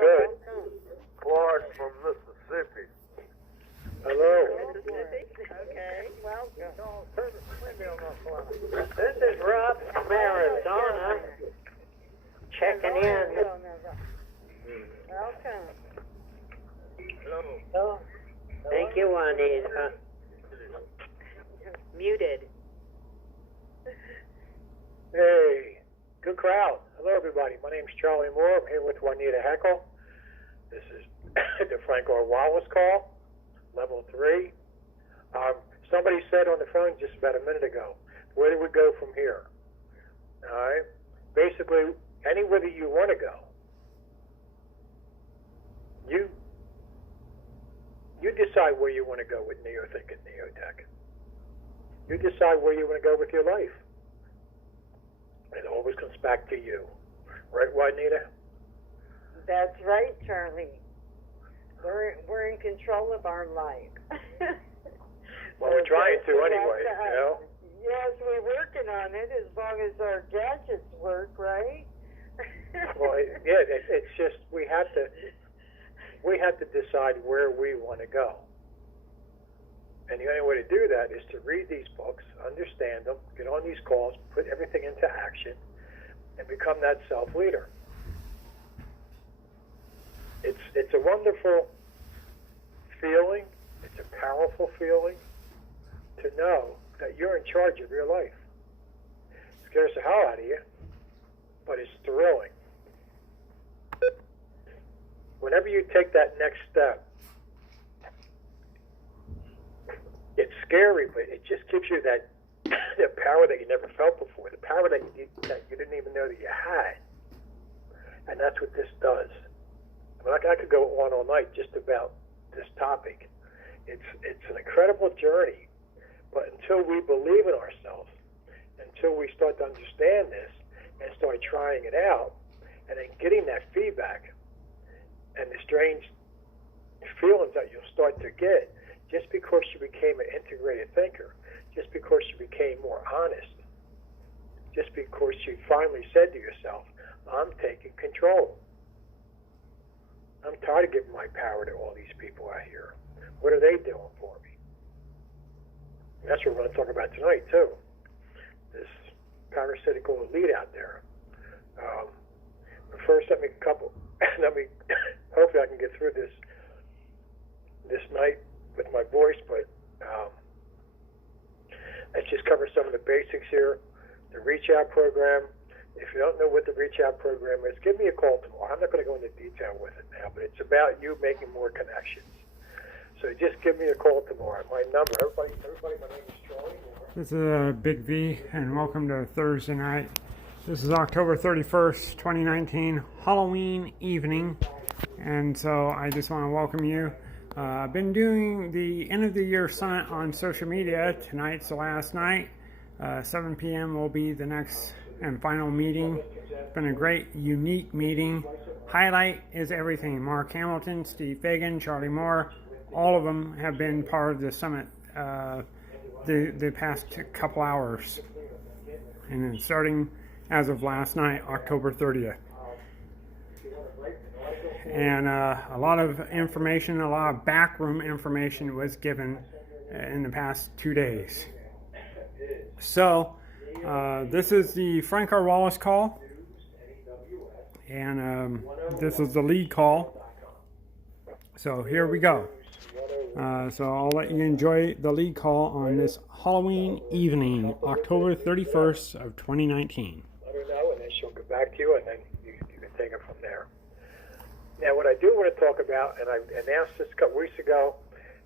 Good. Clark from Mississippi. Hello. Okay, welcome. This is Rob from Arizona, checking in. Welcome. Hello. Thank you, Juanita. Muted. Hey, good crowd. Hello, everybody. My name's Charlie Moore. I'm here with Juanita Heckel. This is the Frank R. Wallace call, level 3. Somebody said on the phone just about a minute ago, where do we go from here? All right. Basically, anywhere that you want to go. You decide where you want to go with NeoThink and Neotech. You decide where you want to go with your life. It always comes back to you. Right, Juanita? That's right, Charlie. We're in control of our life. Well, we're trying to anyway, you know? Yes, we're working on it as long as our gadgets work, right? Well, it's just we have to decide where we want to go. And the only way to do that is to read these books, understand them, get on these calls, put everything into action, and become that self-leader. It's a wonderful feeling. It's a powerful feeling to know that you're in charge of your life. It scares the hell out of you, but it's thrilling. Whenever you take that next step, it's scary, but it just gives you that power that you never felt before, the power that you didn't even know that you had. And that's what this does. I mean, I could go on all night just about this topic. It's an incredible journey, but until we believe in ourselves, until we start to understand this and start trying it out, and then getting that feedback and the strange feelings that you'll start to get just because you became an integrated thinker, just because you became more honest, just because you finally said to yourself, I'm taking control. I'm tired of giving my power to all these people out here. What are they doing for me? And that's what we're going to talk about tonight, too. This parasitical elite out there. But first, let me hopefully I can get through this night with my voice, but let's just cover some of the basics here. The Reach Out program. If you don't know what the Reach Out program is, give me a call tomorrow. I'm not going to go into detail with it now, but it's about you making more connections. So just give me a call tomorrow. My number, everybody, my name is Charlie Moore. This is Big V, and welcome to Thursday night. This is October 31st, 2019, Halloween evening, and so I just want to welcome you. I've been doing the end of the year summit on social media. Tonight's the last night. 7 p.m. will be the next and final meeting. It's been a great, unique meeting. Highlight is everything. Mark Hamilton, Steve Fagan, Charlie Moore, all of them have been part of the summit the past couple hours. And then starting as of last night, October 30th. And a lot of information, a lot of backroom information was given in the past 2 days. So, this is the Frank R. Wallace call, and this is the lead call. So here we go. So I'll let you enjoy the lead call on this Halloween evening, October 31st of 2019. Let her know, and then she'll get back to you, and then you can take it from there. Now, what I do want to talk about, and I announced this a couple weeks ago,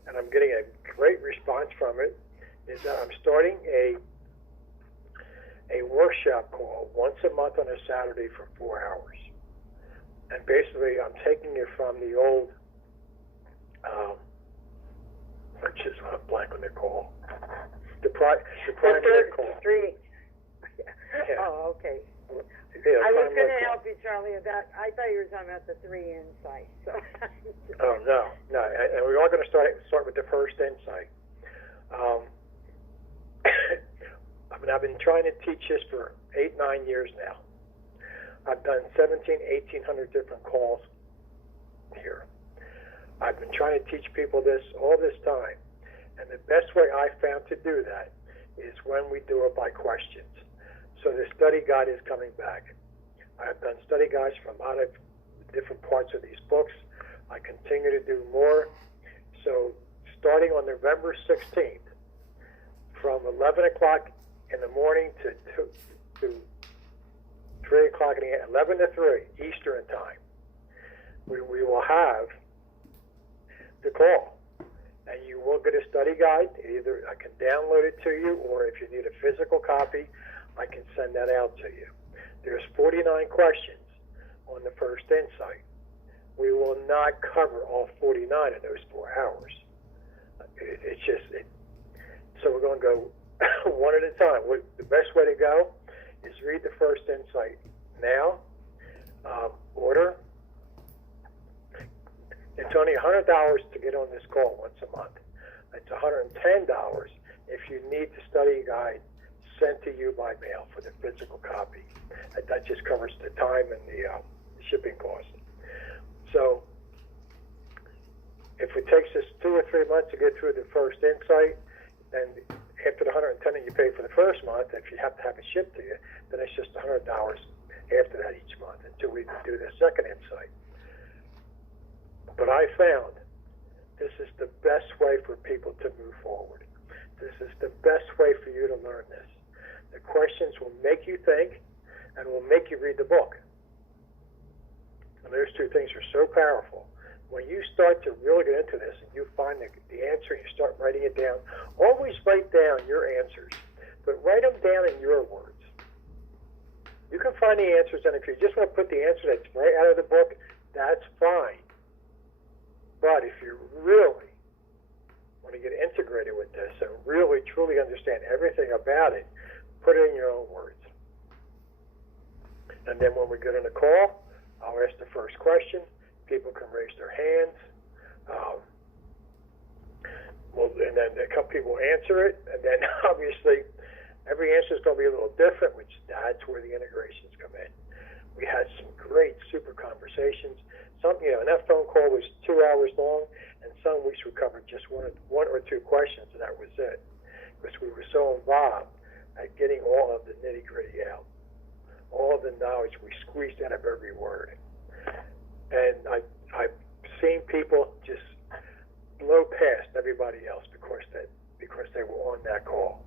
and I'm getting a great response from it, is that I'm starting a workshop call once a month on a Saturday for 4 hours. And basically, I'm taking it from the old, I just want to blank on the call. The primary call. Yeah. Oh, okay. Yeah, I was going to call. help you, Charlie, I thought you were talking about the 3 insights. So. Oh, no. And we're all going to start with the first insight. I've been trying to teach this for 8-9 years now. I've done 1,800 different calls I've been trying to teach people this all this time, and the best way I found to do that is when we do it by questions. So the study guide is coming back. I've done study guides for a lot of different parts of these books. I continue to do more. So starting on November 16th, from 11 o'clock in the morning to 3 o'clock in the 11 to 3 Eastern time, we will have the call. And you will get a study guide. Either I can download it to you, or if you need a physical copy, I can send that out to you. There's 49 questions on the first insight. We will not cover all 49 in those 4 hours. So we're going to go one at a time. The best way to go is read the first insight now, order. It's only $100 to get on this call once a month. It's $110 if you need the study guide sent to you by mail for the physical copy. That just covers the time and the shipping cost. So if it takes us 2 or 3 months to get through the first insight, then after the $110 that you pay for the first month, if you have to have it shipped to you, then it's just $100 after that each month until we do the second insight. But I found this is the best way for people to move forward. This is the best way for you to learn this. The questions will make you think and will make you read the book. And those two things are so powerful. When you start to really get into this and you find the answer and you start writing it down, always write down your answers, but write them down in your words. You can find the answers, and if you just want to put the answer that's right out of the book, that's fine. But if you really want to get integrated with this and really, truly understand everything about it, put it in your own words. And then when we get on a call, I'll ask the first question. People can raise their hands. And then a couple people answer it. And then obviously every answer is going to be a little different, which that's where the integrations come in. We had some great super conversations. And that phone call was 2 hours long, and some weeks we covered just one or two questions, and that was it, because we were so involved at getting all of the nitty-gritty out, all of the knowledge we squeezed out of every word. And I've seen people just blow past everybody else because they were on that call.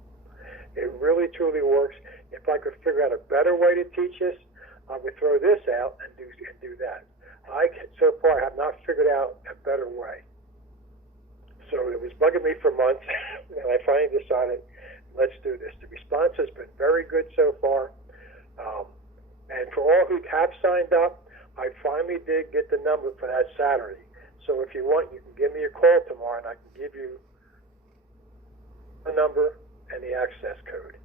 It really, truly works. If I could figure out a better way to teach this, I would throw this out and do that. So far, have not figured out a better way. So it was bugging me for months, and I finally decided, let's do this. The response has been very good so far. And for all who have signed up, I finally did get the number for that Saturday. So if you want, you can give me a call tomorrow, and I can give you the number and the access code.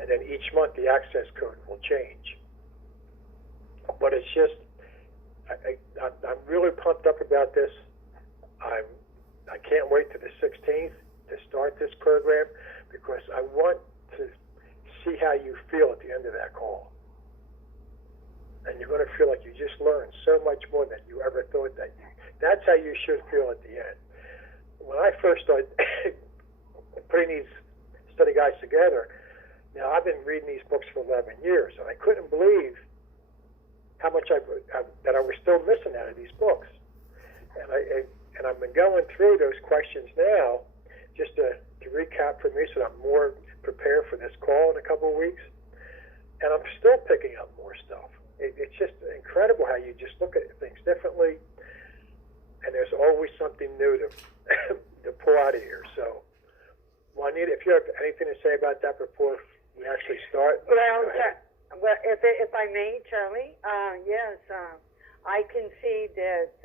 And then each month, the access code will change. But it's just, I'm really pumped up about this. I can't wait to the 16th to start this program, because I want to see how you feel at the end of that call. And you're going to feel like you just learned so much more than you ever thought that you. That's how you should feel at the end. When I first started putting these study guides together, now I've been reading these books for 11 years, and I couldn't believe how much that I was still missing out of these books. And I've been going through those questions now, just to recap for me, so that I'm more prepared for this call in a couple of weeks. And I'm still picking up more stuff. It's just incredible how you just look at things differently, and there's always something new to pull out of here. So, Juanita, if you have anything to say about that before we actually start. Well, if I may, Charlie, yes, I can see that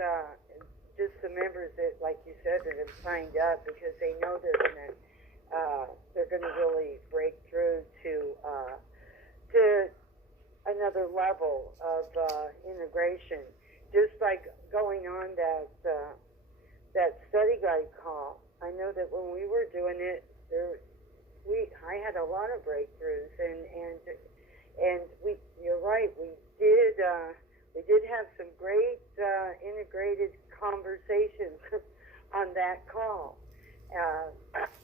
just the members that, like you said, that have signed up, because they know they're gonna really break through to another level of integration. Just like going on that study guide call, I know that when we were doing it, I had a lot of breakthroughs, and you're right, we did have some great greatest conversations on that call.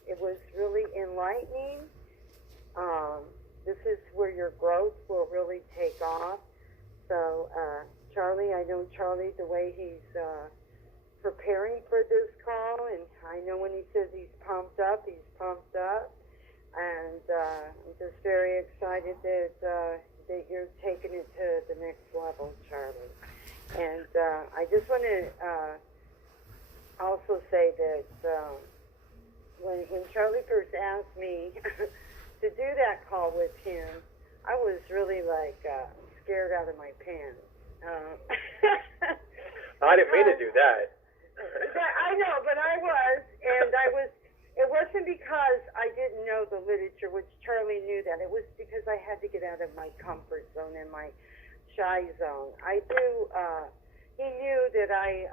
It was really enlightening. This is where your growth will really take off. So, Charlie, I know Charlie, the way he's preparing for this call, and I know when he says he's pumped up, he's pumped up. And I'm just very excited that you're taking it to the next level, Charlie. And I just want to also say that when Charlie first asked me to do that call with him, I was really like scared out of my pants. I didn't mean to do that. I know, but I was, and it wasn't because I didn't know the literature, which Charlie knew that. It was because I had to get out of my comfort zone and my shy zone. He knew that I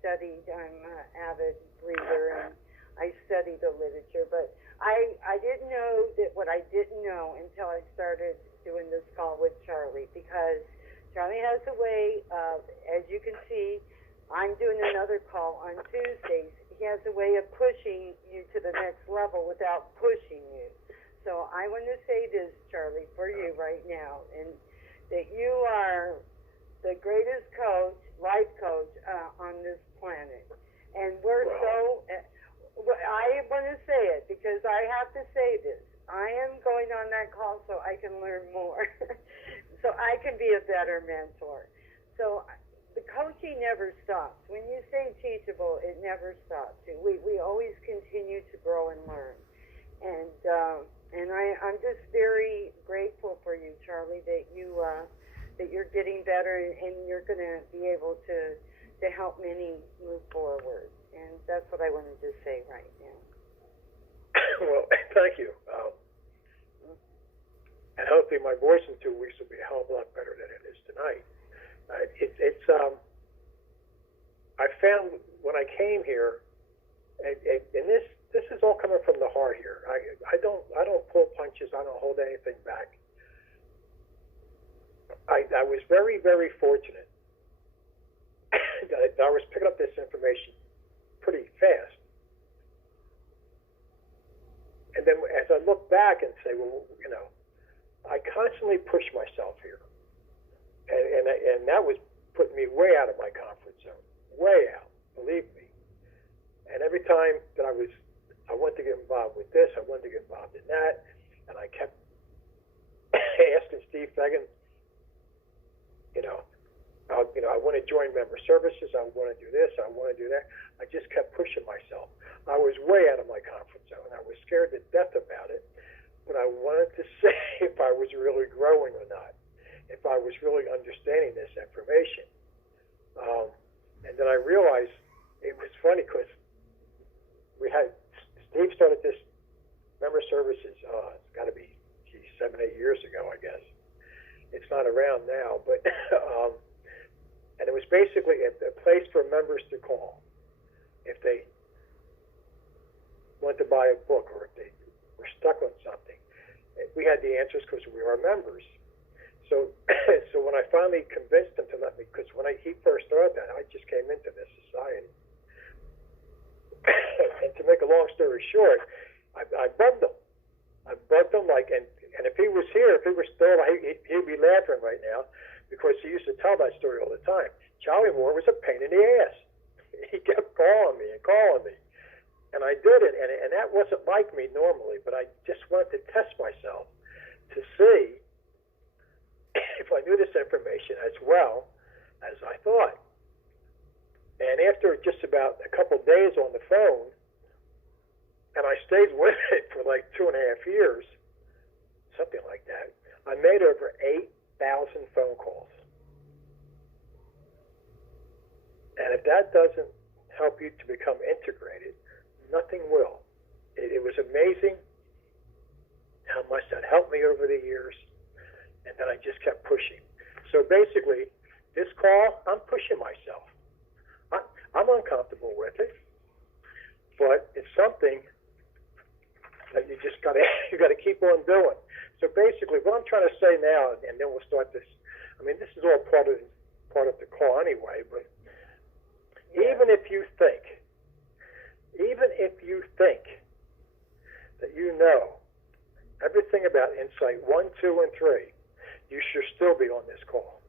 studied. I'm an avid reader, and I study the literature, but I didn't know that what I didn't know until I started doing this call with Charlie, because Charlie has a way of, as you can see, I'm doing another call on Tuesdays. He has a way of pushing you to the next level without pushing you. So I want to say this, Charlie, for you right now, and that you are the greatest coach, life coach, on this planet. And we're I want to say it because I have to say this. I am going on that call so I can learn more, so I can be a better mentor. So the coaching never stops. When you say teachable, it never stops. We always continue to grow and learn. And I'm just very grateful for you, Charlie, that you're getting better and you're going to be able to help many move forward. And that's what I wanted to say right now. Well, thank you. And hopefully my voice in 2 weeks will be a hell of a lot better than it is tonight. I found when I came here, and this is all coming from the heart here. I don't pull punches. I don't hold anything back. I was very, very fortunate that I was picking up this information pretty fast. And then as I look back and say, well, I constantly push myself here. And that was putting me way out of my comfort zone. Way out, believe me. And every time that I wanted to get involved with this, I wanted to get involved in that, and I kept asking Steve Fagan, I want to join member services, I want to do this, I want to do that. I just kept pushing myself. I was way out of my comfort zone. I was scared to death about it, but I wanted to see if I was really growing or not, if I was really understanding this information. And then I realized it was funny because Steve started this member services, it's got to be 7, 8 years ago, I guess. It's not around now, but and it was basically a place for members to call if they wanted to buy a book or if they were stuck on something. We had the answers because we are members. So when I finally convinced him to let me, because when he first started that, I just came into this society. And to make a long story short, I bugged him. I bugged him and if he was here, if he were still, he'd be laughing right now because he used to tell that story all the time. Charlie Moore was a pain in the ass. He kept calling me. And I did it, and that wasn't like me normally, but I just wanted to test myself to see if I knew this information as well as I thought. And after just about a couple of days on the phone, and I stayed with it for like 2.5 years, something like that, I made over 8,000 phone calls. And if that doesn't help you to become integrated, nothing will. It was amazing how much that helped me over the years, and then I just kept pushing. So basically, this call, I'm pushing myself. I'm uncomfortable with it, but it's something that you just got to keep on doing. So basically, what I'm trying to say now, and then we'll start this. I mean, this is all part of the call anyway, but Even if you think that you know everything about Insight 1, 2, and 3, you should still be on this call.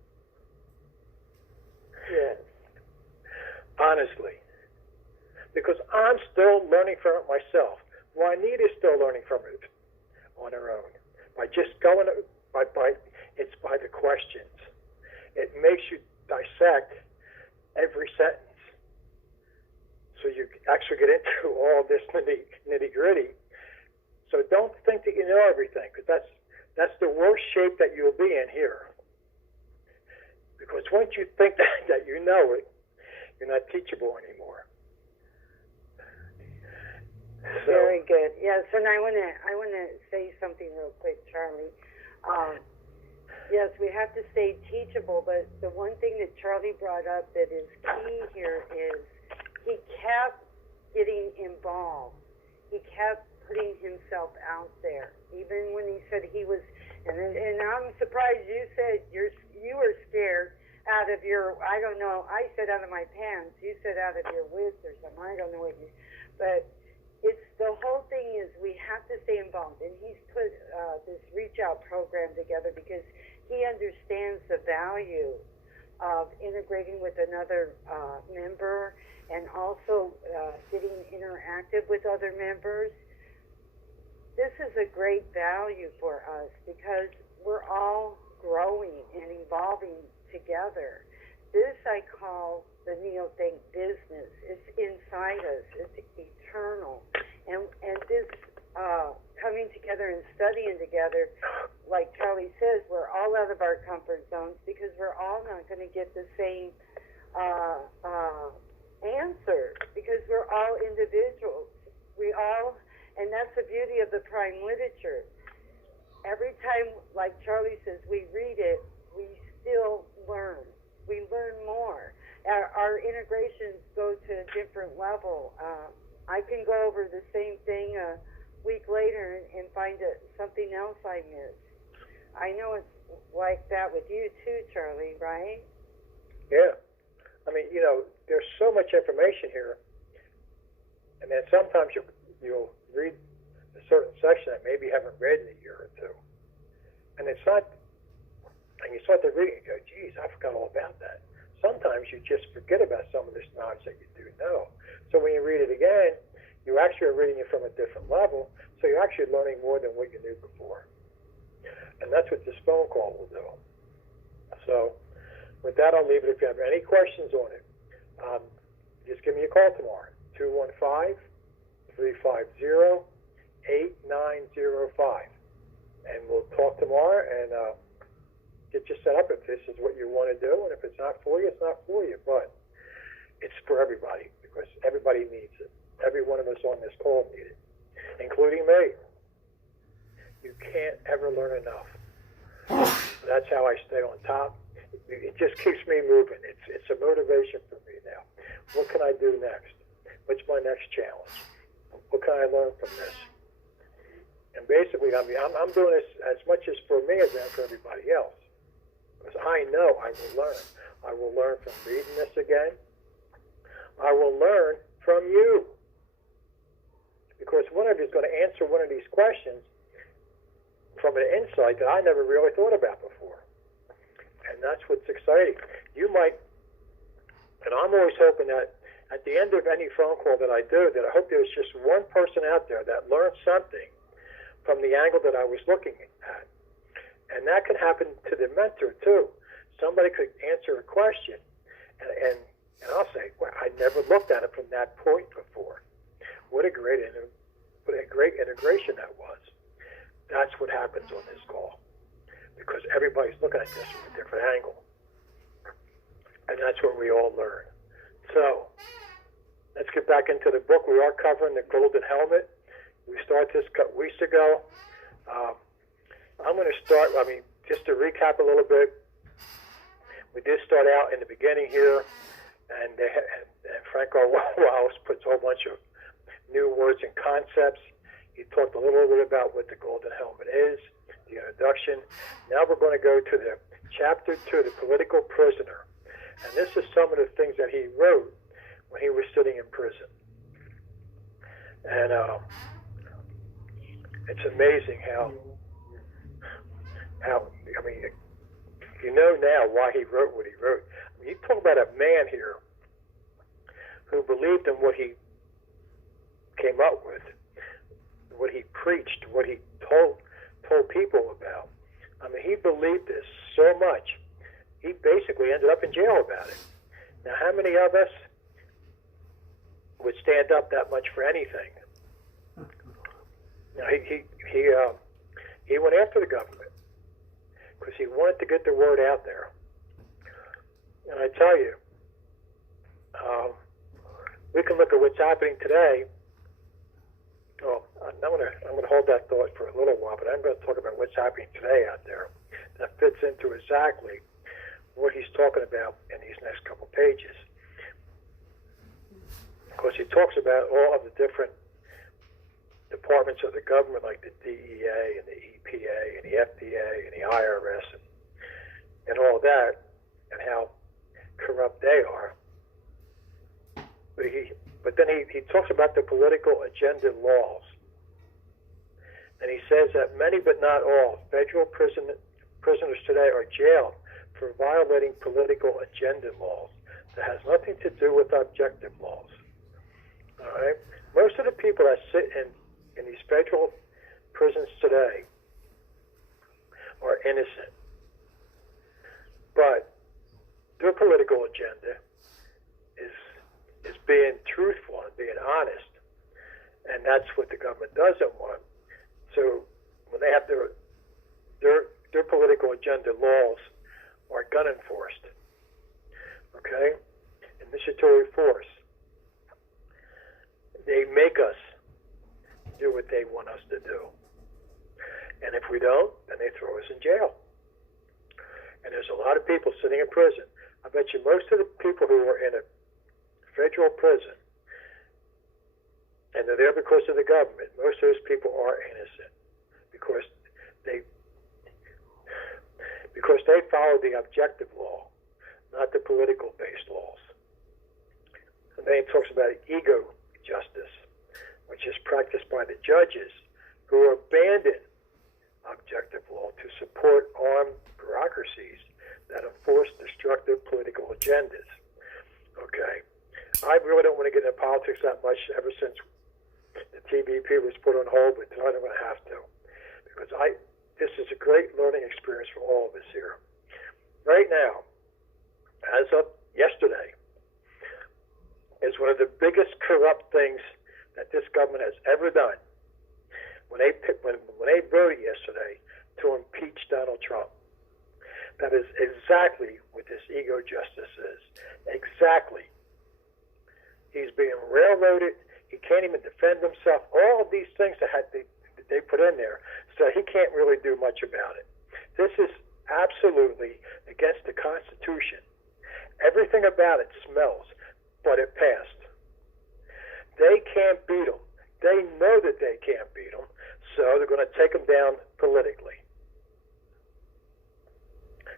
Yes. Honestly. Because I'm still learning from it myself. Juanita's still learning from it on her own. By just going, it's by the questions. It makes you dissect every sentence. So you actually get into all this nitty gritty. So don't think that you know everything, because that's the worst shape that you'll be in here. Because once you think that you know it, you're not teachable anymore. So, Very good. Yes, and I wanna say something real quick, Charlie. Yes, we have to stay teachable, but the one thing that Charlie brought up that is key here is he kept getting involved. He kept putting himself out there, even when he said he was. And I'm surprised you said you were scared out of your. I don't know. I said out of my pants. You said out of your wits or something. I don't know what you. But it's the whole thing is we have to stay involved, and he's put this reach out program together because he understands the value of integrating with another member and also getting interactive with other members. This is a great value for us because we're all growing and evolving together. This I call the Neothink business. It's inside us. It's eternal. And this coming together and studying together, like Charlie says, we're all out of our comfort zones because we're all not going to get the same answer because we're all individuals. And that's the beauty of the prime literature. Every time, like Charlie says, we read it, we still learn. We learn more. Our integrations go to a different level. I can go over the same thing a week later and find something else I missed. I know it's like that with you too, Charlie, right? yeah. I mean, there's so much information here. And then sometimes you'll read a certain section that maybe you haven't read in a year or two. And it's not, and you start to read it and go, geez, I forgot all about that. Sometimes you just forget about some of this knowledge that you do know. So when you read it again, you actually are reading it from a different level, so you're actually learning more than what you knew before. And that's what this phone call will do. So with that, I'll leave it. If you have any questions on it, just give me a call tomorrow, 215-350-8905. And we'll talk tomorrow and get you set up if this is what you want to do. And if it's not for you, it's not for you. But it's for everybody because everybody needs it. Every one of us on this call need it, including me. You can't ever learn enough. That's how I stay on top. It just keeps me moving. It's a motivation for me now. What can I do next? What's my next challenge? What can I learn from this? And basically, I'm doing this as much as for me as I am for everybody else. Because I know I will learn. I will learn from reading this again. I will learn from you. Because one of you is going to answer one of these questions from an insight that I never really thought about before. And that's what's exciting. You might, and I'm always hoping that at the end of any phone call that I do, that I hope there's just one person out there that learned something from the angle that I was looking at. And that can happen to the mentor too. Somebody could answer a question and I'll say, well, I never looked at it from that point before. What a great integration that was. That's what happens on this call. Because everybody's looking at this from a different angle. And that's where we all learn. So, let's get back into the book. We are covering the Golden Helmet. We started this a couple weeks ago. I'm going to start, just to recap a little bit. We did start out in the beginning here, and Franco Wallace puts a whole bunch of new words and concepts. He talked a little bit about what the Golden Helmet is, the introduction. Now we're going to go to the chapter 2, the political prisoner. And this is some of the things that he wrote when he was sitting in prison. And it's amazing how I mean, you know now why he wrote what he wrote. I mean, you talk about a man here who believed in what he came up with, what he preached, what he told people about. I mean, he believed this so much, he basically ended up in jail about it. Now, how many of us would stand up that much for anything? Now, he went after the government because he wanted to get the word out there. And I tell you, we can look at what's happening today. Well, I'm going to hold that thought for a little while, but I'm going to talk about what's happening today out there. That fits into exactly what he's talking about in these next couple pages. Because he talks about all of the different departments of the government, like the DEA and the EPA and the FDA and the IRS and all that, and how corrupt they are. But then he talks about the political agenda laws. And he says that many, but not all, federal prisoners today are jailed for violating political agenda laws that has nothing to do with objective laws. All right? Most of the people that sit in these federal prisons today are innocent. But their political agenda is being truthful and being honest. And that's what the government doesn't want. So when they have their political agenda laws are gun enforced, okay, initiatory force. They make us do what they want us to do. And if we don't, then they throw us in jail. And there's a lot of people sitting in prison. I bet you most of the people who are in a federal prison, and they're there because of the government, most of those people are innocent because they follow the objective law, not the political-based laws. And then he talks about ego justice, which is practiced by the judges who abandon objective law to support armed bureaucracies that enforce destructive political agendas. Okay. I really don't want to get into politics that much ever since the TVP was put on hold, but tonight I'm going to have to. Because this is a great learning experience for all of us here. Right now, as of yesterday, is one of the biggest corrupt things that this government has ever done. When they voted yesterday to impeach Donald Trump, that is exactly what this ego justice is. Exactly. He's being railroaded. He can't even defend himself. All of these things that they put in there, so he can't really do much about it. This is absolutely against the Constitution. Everything about it smells, but it passed. They can't beat him. They know that they can't beat him, so they're going to take him down politically.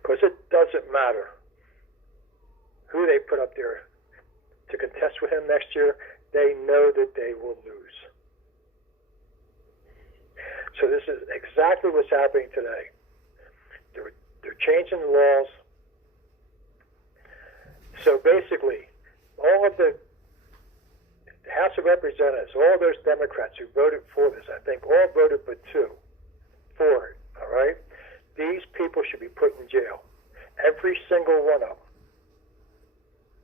Because it doesn't matter who they put up there to contest with him next year, they know that they will lose. So this is exactly what's happening today. They're changing the laws. So basically, all of the House of Representatives, all those Democrats who voted for this, I think all voted but two for it, all right? These people should be put in jail. Every single one of them.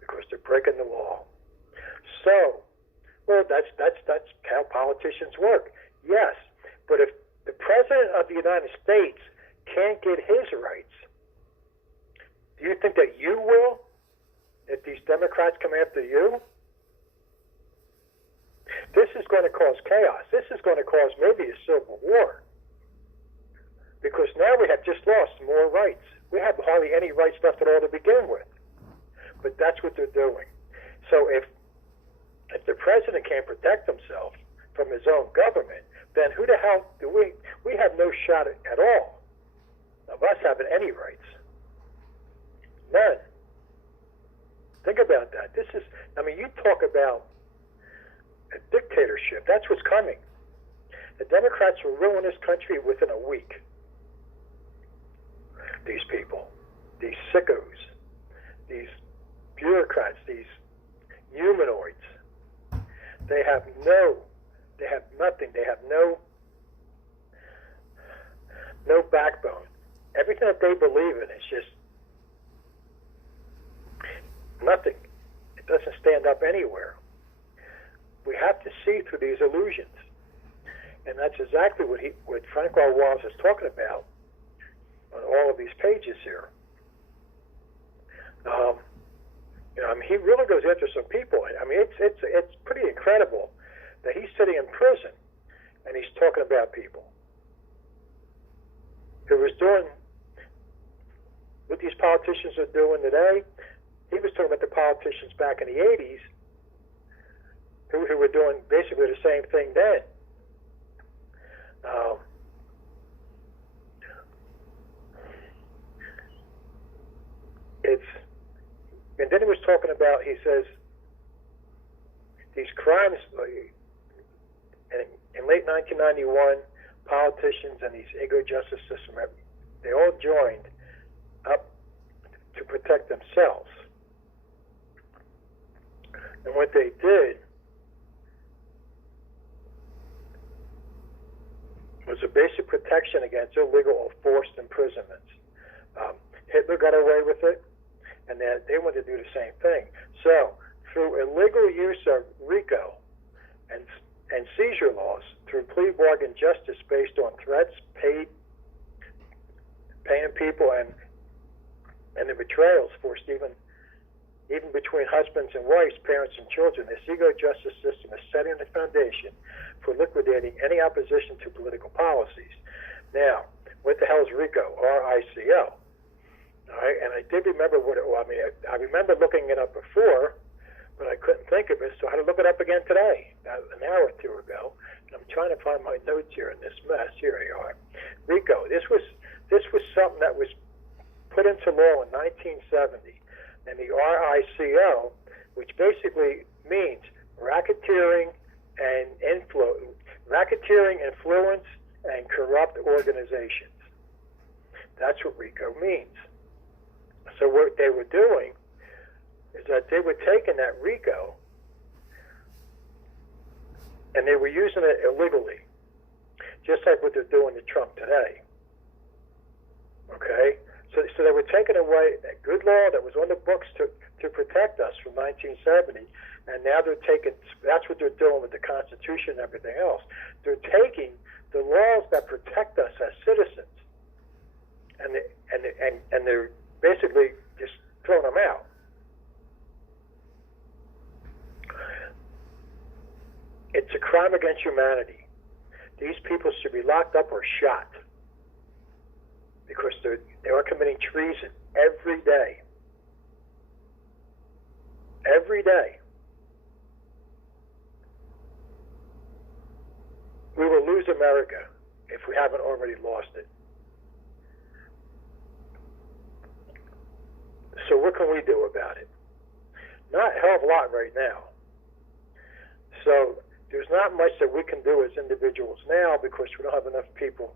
Because they're breaking the law. So, well, that's how politicians work. Yes, but if the President of the United States can't get his rights, do you think that you will? If these Democrats come after you? This is going to cause chaos. This is going to cause maybe a civil war. Because now we have just lost more rights. We have hardly any rights left at all to begin with. But that's what they're doing. So if the president can't protect himself from his own government, then who the hell do we have no shot at all of us having any rights. None. Think about that. You talk about a dictatorship. That's what's coming. The Democrats will ruin this country within a week. These people, these sickos, these bureaucrats, these humanoids, they have nothing. They have no backbone. Everything that they believe in is just nothing. It doesn't stand up anywhere. We have to see through these illusions. And that's exactly what Frank R. Wallace is talking about on all of these pages here. He really goes after some people. It's pretty incredible that he's sitting in prison and he's talking about people who was doing what these politicians are doing today. He was talking about the politicians back in the 80s who were doing basically the same thing then. And then he was talking about, he says, these crimes, in late 1991, politicians and these ego justice system, they all joined up to protect themselves. And what they did was a basic protection against illegal or forced imprisonments. Hitler got away with it, and they wanted to do the same thing. So, through illegal use of RICO and seizure laws, through plea bargain justice based on threats, paying people, and the betrayals forced even between husbands and wives, parents and children, this ego justice system is setting the foundation for liquidating any opposition to political policies. Now, what the hell is RICO? R-I-C-O. All right, and I did remember what it was. I remember looking it up before, but I couldn't think of it, so I had to look it up again today, an hour or two ago. And I'm trying to find my notes here in this mess. Here they are. RICO. This was something that was put into law in 1970. And the RICO, which basically means racketeering, influence, and corrupt organizations. That's what RICO means. So what they were doing is that they were taking that RICO and they were using it illegally, just like what they're doing to Trump today. Okay? So they were taking away that good law that was on the books to protect us from 1970, and now that's what they're doing with the Constitution and everything else. They're taking the laws that protect us as citizens, and they're basically just throwing them out. It's a crime against humanity. These people should be locked up or shot, because they are committing treason every day. Every day. We will lose America if we haven't already lost it. So what can we do about it? Not a hell of a lot right now. So there's not much that we can do as individuals now, because we don't have enough people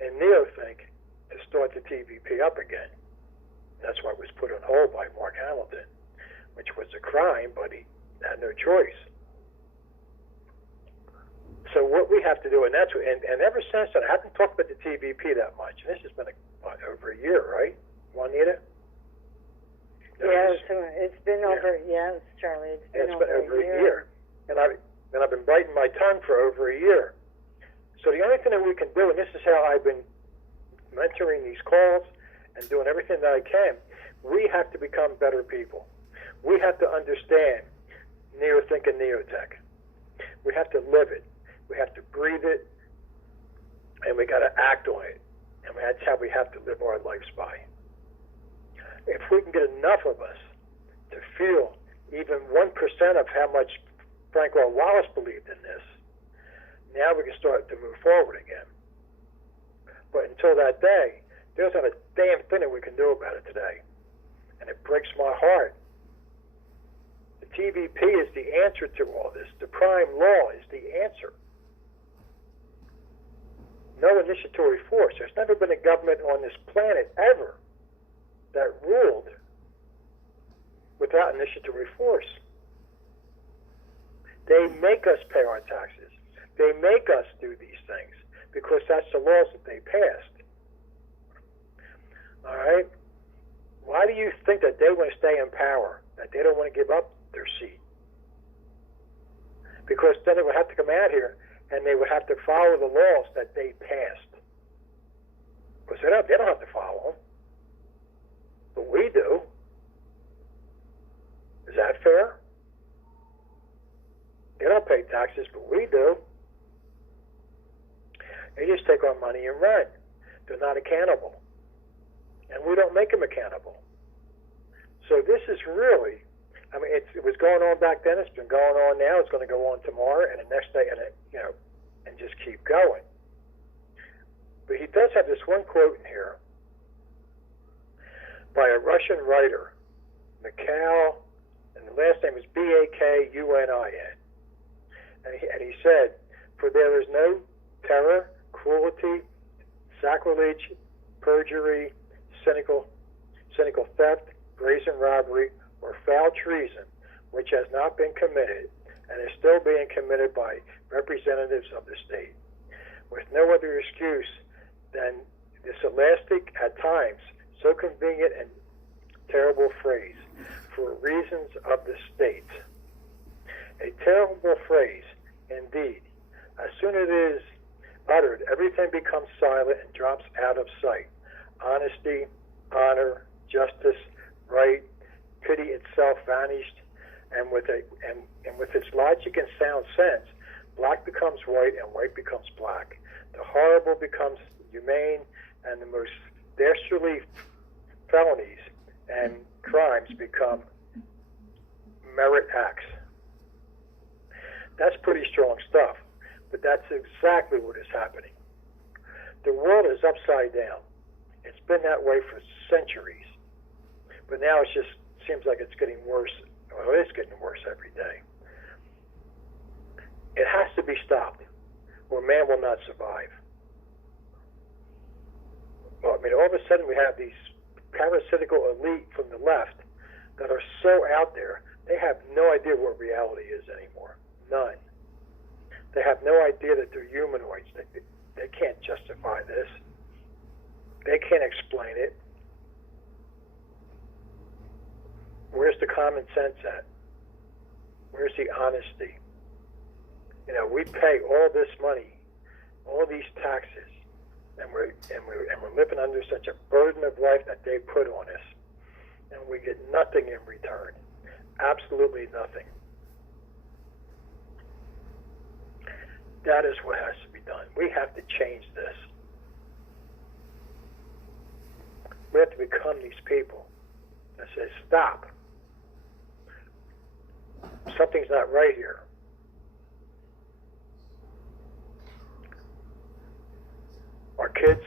in Neothink to start the TVP up again. That's why it was put on hold by Mark Hamilton, which was a crime, but he had no choice. So what we have to do, and ever since then, I haven't talked about the TVP that much. And this has been over a year, right, Juanita? Yes, it's been over. Yes, Charlie, it's been over a year. And I've been biting my tongue for over a year. So the only thing that we can do, and this is how I've been mentoring these calls and doing everything that I can, we have to become better people. We have to understand Neothink and Neotech. We have to live it. We have to breathe it, and we got to act on it. And that's how we have to live our lives by. If we can get enough of us to feel even 1% of how much Frank R. Wallace believed in this, now we can start to move forward again. But until that day, there's not a damn thing that we can do about it today. And it breaks my heart TVP is the answer to all this. The prime law is the answer. No initiatory force. There's never been a government on this planet ever that ruled without initiatory force. They make us pay our taxes. They make us do these things because that's the laws that they passed. All right? Why do you think that they want to stay in power, that they don't want to give up their seat? Because then they would have to come out here and they would have to follow the laws that they passed. Because they don't have to follow them. But we do. Is that fair? They don't pay taxes, but we do. They just take our money and run. They're not accountable. And we don't make them accountable. So this is really, I mean, it was going on back then. It's been going on now. It's going to go on tomorrow and the next day, and and just keep going. But he does have this one quote in here by a Russian writer, Mikhail, and the last name is Bakunin. And he said, "For there is no terror, cruelty, sacrilege, perjury, cynical theft, brazen robbery, or foul treason which has not been committed and is still being committed by representatives of the state, with no other excuse than this elastic, at times, so convenient and terrible phrase, for reasons of the state." A terrible phrase, indeed. As soon as it is uttered, everything becomes silent and drops out of sight. Honesty, honor, justice, right, pity itself vanished, and with its logic and sound sense, black becomes white and white becomes black. The horrible becomes humane, and the most dastardly felonies and crimes become merit acts. That's pretty strong stuff, but that's exactly what is happening. The world is upside down. It's been that way for centuries, but now it just seems like it's getting worse. Well, it is getting worse every day. It has to be stopped, or man will not survive. Well, I mean, all of a sudden we have these parasitical elite from the left that are so out there, they have no idea what reality is anymore. None. They have no idea that they're humanoids. They can't justify this. They can't explain it. Where's the common sense at? Where's the honesty? You know, we pay all this money, all these taxes, and we're living under such a burden of life that they put on us, and we get nothing in return. Absolutely nothing. That is what has to be done. We have to change this. We have to become these people that say, stop. Something's not right here. Our kids'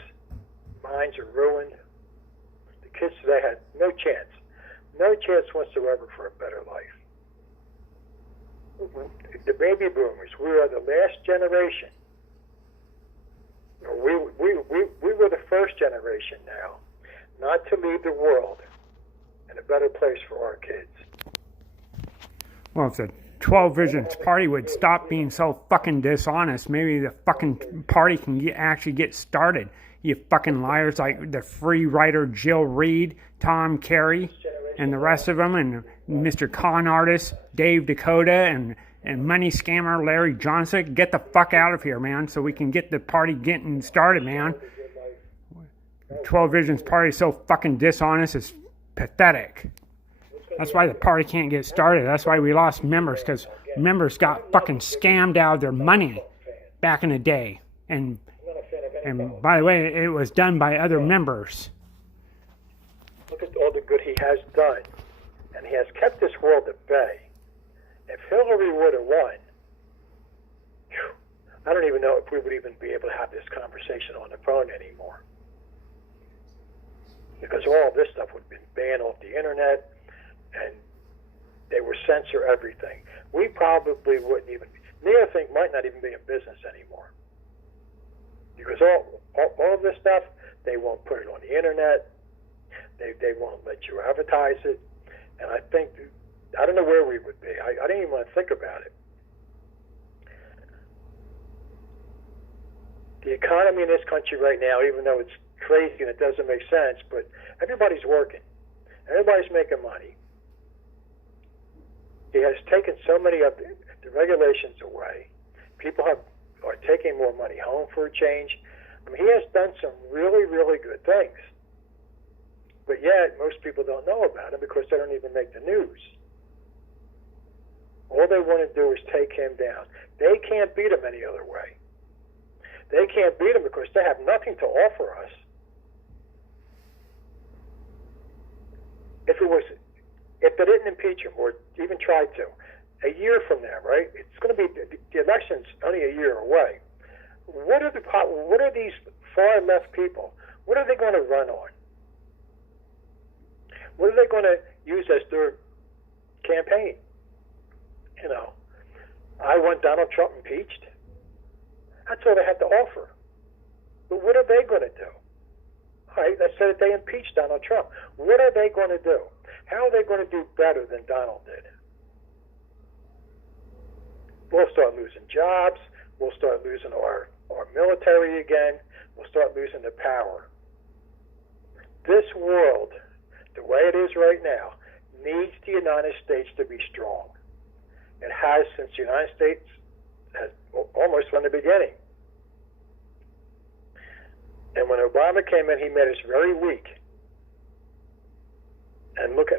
minds are ruined. The kids today had no chance whatsoever for a better life. The baby boomers, we are the last generation. We were the first generation now not to leave the world in a better place for our kids. Well, if the 12 Visions party would stop being so fucking dishonest, maybe the fucking party can actually get started. You fucking liars like the free writer Jill Reed, Tom Carey, and the rest of them, and Mr. Con Artist Dave Dakota, and money scammer Larry Johnson. Get the fuck out of here, man, so we can get the party getting started, man. 12 Visions party is so fucking dishonest, it's pathetic. That's why the party can't get started. That's why we lost members, because members got fucking scammed out of their money back in the day. And by the way, it was done by other members. Look at all the good he has done. And he has kept this world at bay. If Hillary would have won, I don't even know if we would even be able to have this conversation on the phone anymore. Because all this stuff would have been banned off the internet, and They would censor everything. We probably wouldn't even, Neothink might not even be in business anymore. Because all of this stuff, they won't put it on the internet. They won't let you advertise it. And I think, I don't know where we would be. I didn't even want to think about it. The economy in this country right now, even though it's crazy and it doesn't make sense, but everybody's working. Everybody's making money. He has taken so many of the regulations away. People are taking more money home for a change. I mean, he has done some really, really good things. But yet, most people don't know about him because they don't even make the news. All they want to do is take him down. They can't beat him any other way. They can't beat him because they have nothing to offer us. If they didn't impeach him or even tried to, a year from now, right? It's going to be, the election's only a year away. What are these far left people? What are they going to run on? What are they going to use as their campaign? You know, I want Donald Trump impeached. That's all they have to offer. But what are they going to do? All right, let's say that they impeached Donald Trump. What are they going to do? How are they going to do better than Donald did? We'll start losing jobs. We'll start losing our military again. We'll start losing the power. This world, the way it is right now, needs the United States to be strong. It has since the United States has almost from the beginning. And when Obama came in, he made us very weak. And look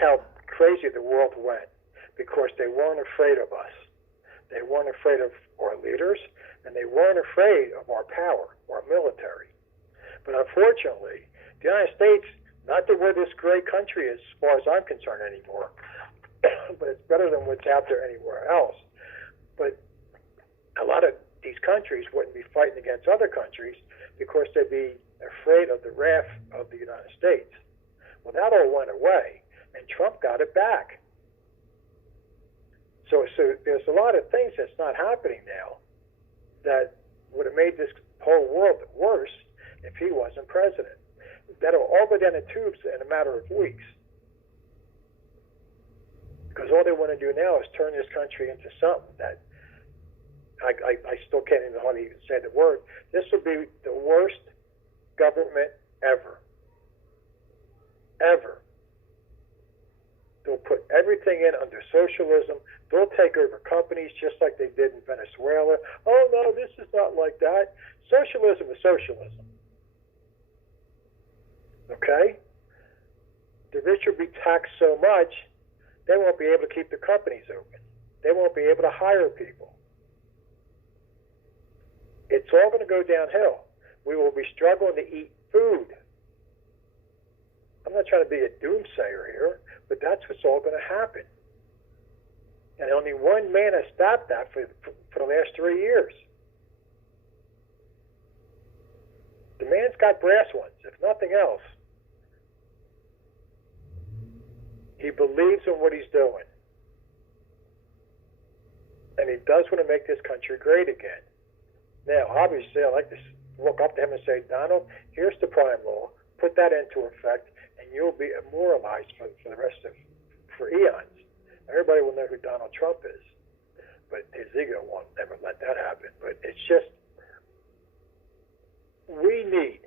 how crazy the world went because they weren't afraid of us. They weren't afraid of our leaders, and they weren't afraid of our power, our military. But unfortunately, the United States, not that we're this great country as far as I'm concerned anymore, but it's better than what's out there anywhere else. But a lot of these countries wouldn't be fighting against other countries because they'd be afraid of the wrath of the United States. Well, that all went away, and Trump got it back. So there's a lot of things that's not happening now that would have made this whole world worse if he wasn't president. That'll all go down the tubes in a matter of weeks. Because all they want to do now is turn this country into something that I still can't even hardly even say the word. This will be the worst government ever. Ever. They'll put everything in under socialism. They'll take over companies just like they did in Venezuela. Oh, no, this is not like that. Socialism is socialism. Okay? The rich will be taxed so much, they won't be able to keep the companies open. They won't be able to hire people. It's all going to go downhill. We will be struggling to eat food. I'm not trying to be a doomsayer here, but that's what's all going to happen. And only one man has stopped that for the last 3 years. The man's got brass ones, if nothing else. He believes in what he's doing. And he does want to make this country great again. Now, obviously, I like to look up to him and say, Donald, here's the crime law. Put that into effect, and you'll be immortalized for the rest of, for eons. Everybody will know who Donald Trump is. But his ego won't never let that happen. But it's just, we need,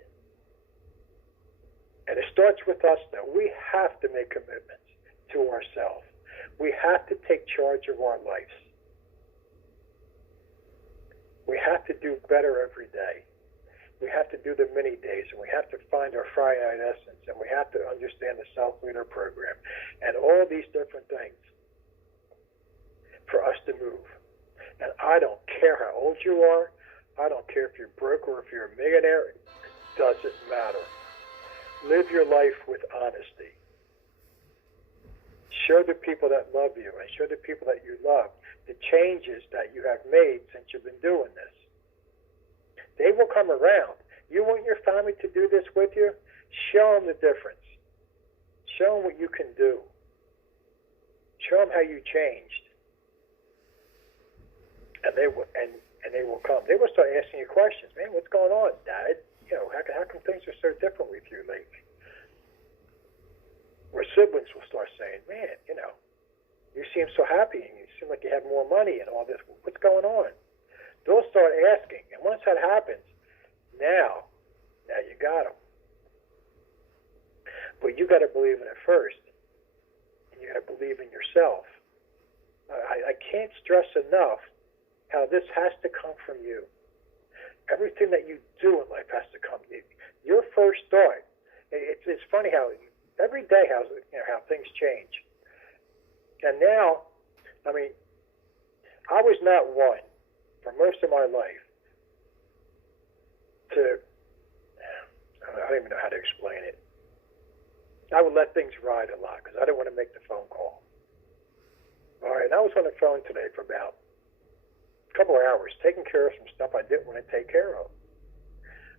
and it starts with us now, we have to make commitments to ourselves. We have to take charge of our lives. We have to do better every day. We have to do the mini days, and we have to find our finite essence, and we have to understand the self-leader program, and all these different things for us to move. And I don't care how old you are. I don't care if you're broke or if you're a millionaire. It doesn't matter. Live your life with honesty. Show the people that love you and show the people that you love the changes that you have made since you've been doing this. They will come around. You want your family to do this with you? Show them the difference. Show them what you can do. Show them how you changed, and they will, and they will come. They will start asking you questions. Man, what's going on, Dad? You know, how come things are so different with you lately? Or siblings will start saying, man, you know, you seem so happy and you seem like you have more money and all this. What's going on? They'll start asking. And once that happens, now you got them. But you got to believe in it first. And you got to believe in yourself. I can't stress enough how this has to come from you. Everything that you do in life has to come from you. Your first thought. It's funny how every day how things change. And now, I mean, I was not one for most of my life to, I don't even know how to explain it. I would let things ride a lot because I didn't want to make the phone call. All right, and I was on the phone today for about a couple of hours taking care of some stuff I didn't want to take care of.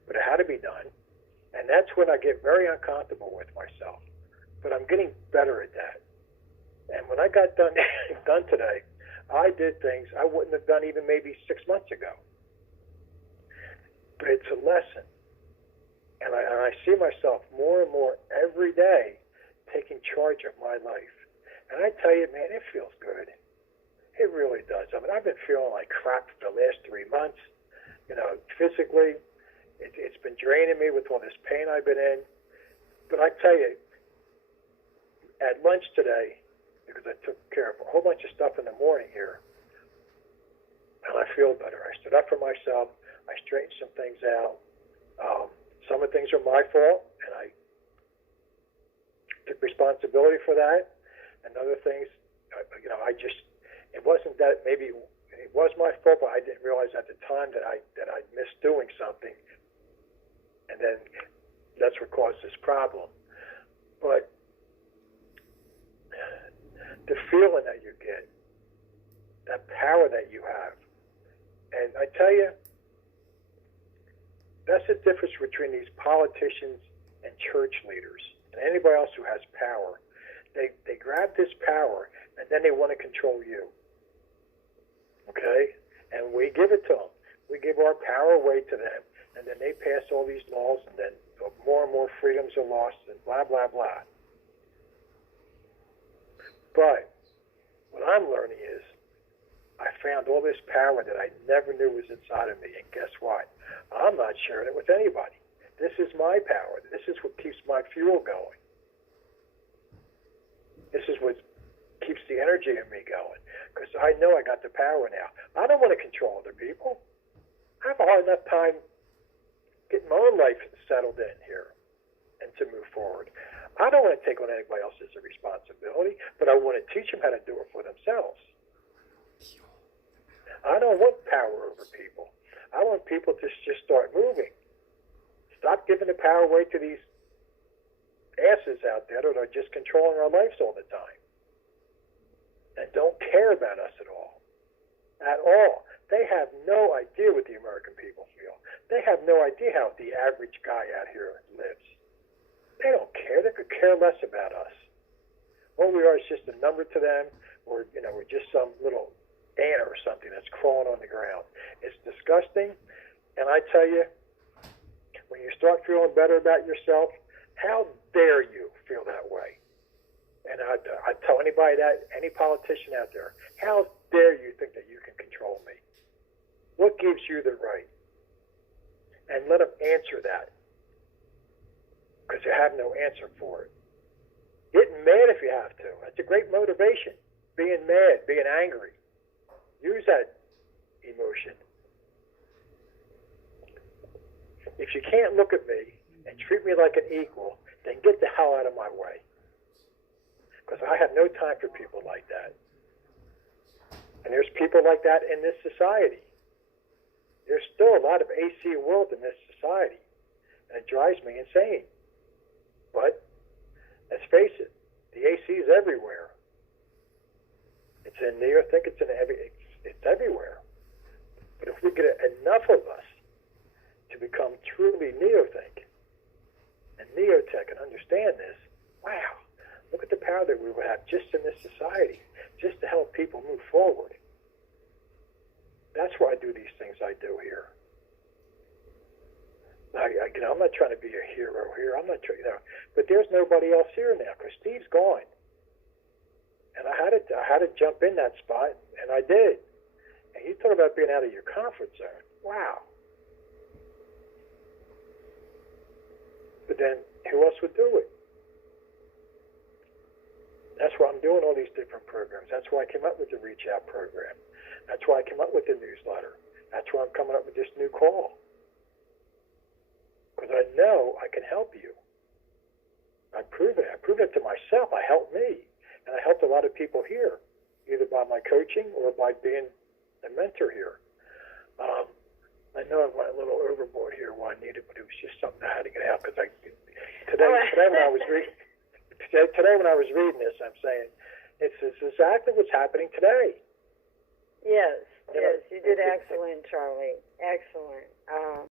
But it had to be done. And that's when I get very uncomfortable with myself. But I'm getting better at that. And when I got done today, I did things I wouldn't have done even maybe 6 months ago. But it's a lesson. And I see myself more and more every day taking charge of my life. And I tell you, man, it feels good. It really does. I mean, I've been feeling like crap for the last 3 months. You know, physically, it's been draining me with all this pain I've been in. But I tell you, at lunch today, because I took care of a whole bunch of stuff in the morning here, and I feel better. I stood up for myself. I straightened some things out. Some of the things are my fault, and I took responsibility for that. And other things, you know, it wasn't that maybe it was my fault, but I didn't realize at the time that I missed doing something. And then that's what caused this problem. But the feeling that you get, that power that you have, and I tell you, that's the difference between these politicians and church leaders and anybody else who has power. They grab this power and then they want to control you. Okay? And we give it to them. We give our power away to them, and then they pass all these laws, and then more and more freedoms are lost, and blah, blah, blah. But what I'm learning is I found all this power that I never knew was inside of me, and guess what? I'm not sharing it with anybody. This is my power. This is what keeps my fuel going. This is what keeps the energy in me going, because I know I got the power now. I don't want to control other people. I have a hard enough time getting my own life settled in here and to move forward. I don't want to take on anybody else's responsibility, but I want to teach them how to do it for themselves. I don't want power over people. I want people to just start moving. Stop giving the power away to these asses out there that are just controlling our lives all the time and don't care about us at all. At all. They have no idea what the American people feel. They have no idea how the average guy out here lives. They don't care. They could care less about us. All we are is just a number to them, or we're just some little ant or something that's crawling on the ground. It's disgusting, and I tell you, when you start feeling better about yourself, how dare you feel that way? And I tell anybody that, any politician out there, how dare you think that you can control me? What gives you the right? And let them answer that, because you have no answer for it. Getting mad if you have to. That's a great motivation. Being mad, being angry. Use that emotion. If you can't look at me and treat me like an equal, then get the hell out of my way. Because I have no time for people like that. And there's people like that in this society. There's still a lot of AC world in this society. And it drives me insane. But let's face it, the AC is everywhere. It's in there. I think it's everywhere. But if we get enough of us to become truly neothink and neotech and understand this, wow, look at the power that we would have just in this society. forward. That's why I do these things I do here. I'm not trying to be a hero here. I'm not trying, but there's nobody else here now because Steve's gone. And I had to jump in that spot, and I did. And you talk about being out of your comfort zone. Wow. But then who else would do it? That's why I'm doing all these different programs. That's why I came up with the Reach Out program. That's why I came up with the newsletter. That's why I'm coming up with this new call. Because I know I can help you. I've proven it. I've proven it to myself. I helped me. And I helped a lot of people here, either by my coaching or by being a mentor here. I know I went a little overboard here what I needed, but it was just something I had to get out because today when I was reading this, I'm saying it's exactly what's happening today. Yes, you did excellent, Charlie. Excellent.